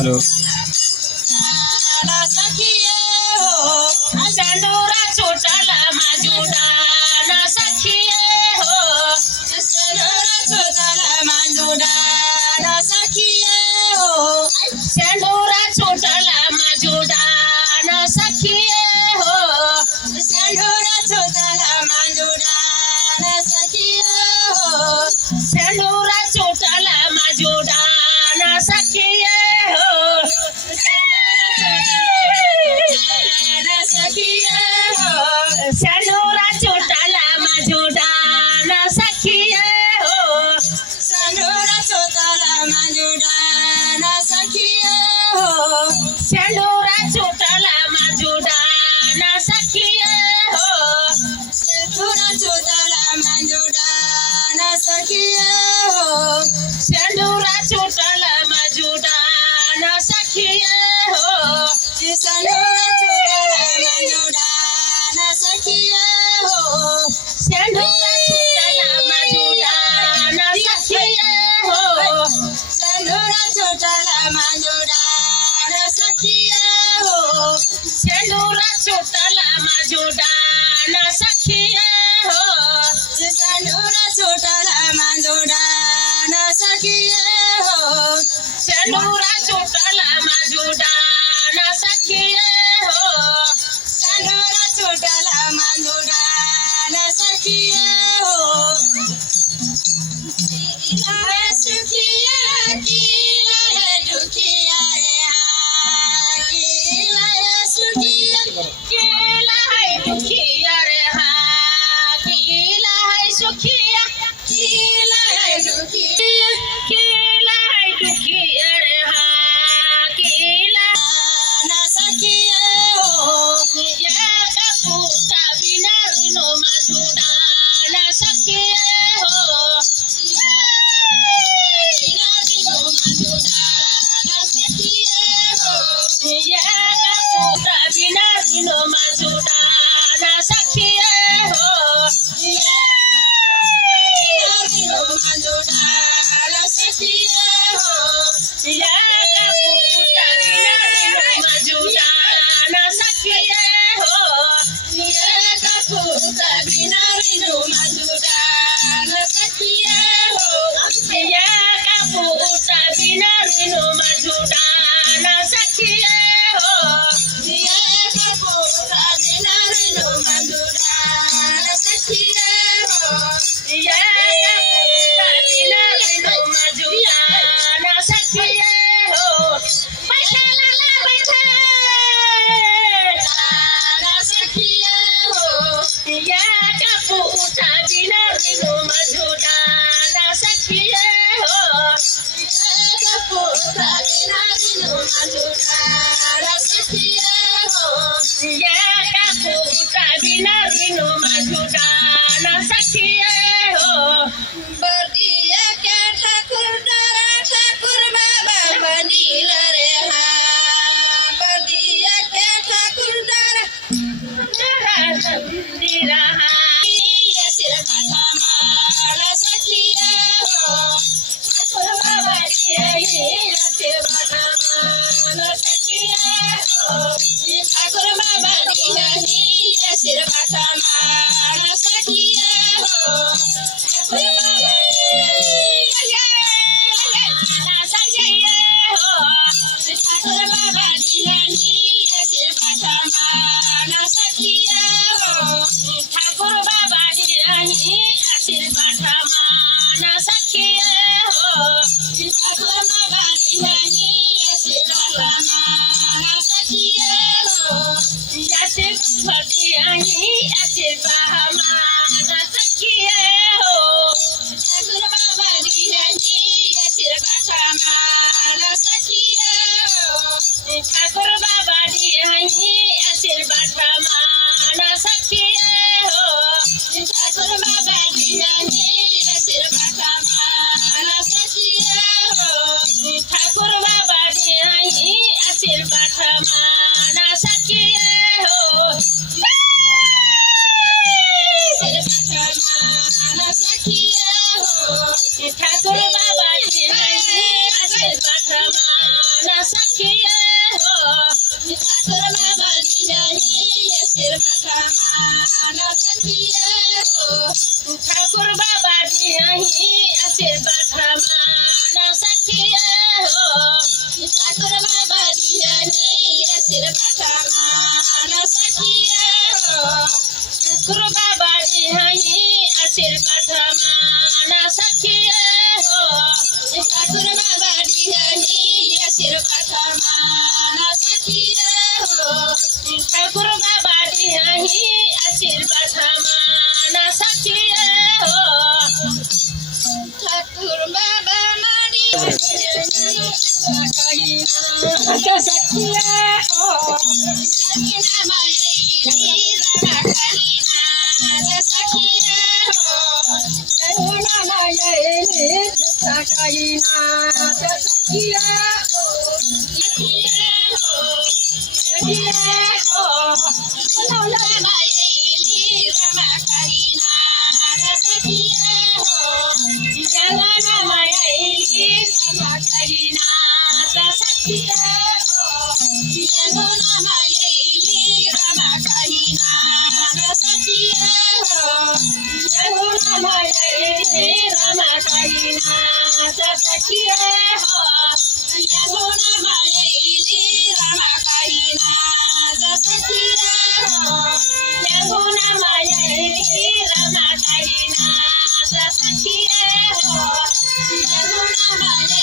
Halo. भटी आई आशीर्वाद माना सखिए हो ठाकुर बाबा दिहानी आशीर्वाद माना सखिए हो ठाकुर बाबा दिहानी आशीर्वाद माना सखिए हो ठाकुर बाबा दिहानी आशीर्वाद माना सखिए हो ठाकुर बाबा दिहानी आशीर्वाद माना सखिए हो माना सखिए हो ठाकुर बाबा दिहानी आशीर्वाद माना सखिए हो ठाकुर बाबा दिहानी आशीर्वाद माना सखिए हो ठाकुर बाबा दिहानी आशीर्वाद माना सखिए हो ठाकुर बाबा दिहानी आशीर्वाद माना सखिए हो ठाकुर बाबा दिहानी आशीर्वाद माना सखिए हो ठाकुर बाबा दिहानी आशीर्वाद माना सखिए हो ठाकुर बाबा दिहानी आशीर्वाद माना सखिए हो ठाकुर बाबा मारी सखिए हो सखिना माई रामा कहिना सखिए हो सखिना माई सखिना सखिए हो सखिए हो सखिए हो लौला माई रामा कहिना सखिए हो जगना माई रामा कहिना सखिए हो जगना माई रामा कहिना सखिए हो जगना माई रामा कहिना सखिए हो जगना माई रामा कहिना सखिए हो जगना माई रामा कहिना सखिए हो जगना माई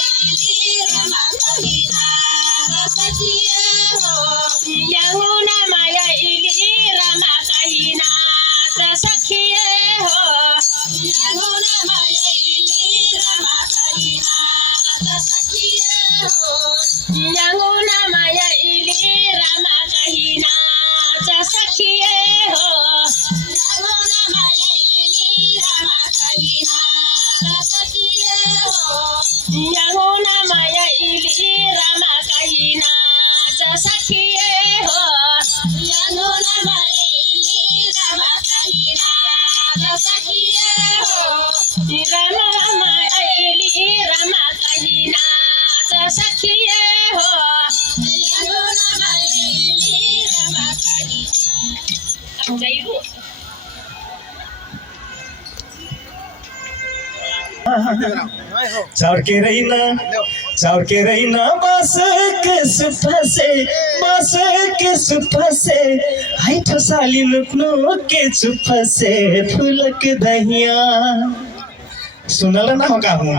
रामा कहिना सखिए हो जगना माई रामा कहिना सखिए हो जगना माई रामा कहिना सखिए हो जगना माई रामा कहिना सखिए हो जगना माई रामा कहिना सखिए हो जगना माई रामा कहिना सखिए हो जगना माई रामा कहिना सखिए हो रामा माई रामा कहिना सखिए हो जगना माई रामा कहिना जयरू चाउर के रहीना बास के सुपा से हाय ठसाली नुकनो के चुप से फूलक दहिया सुनल ना हो का हूँ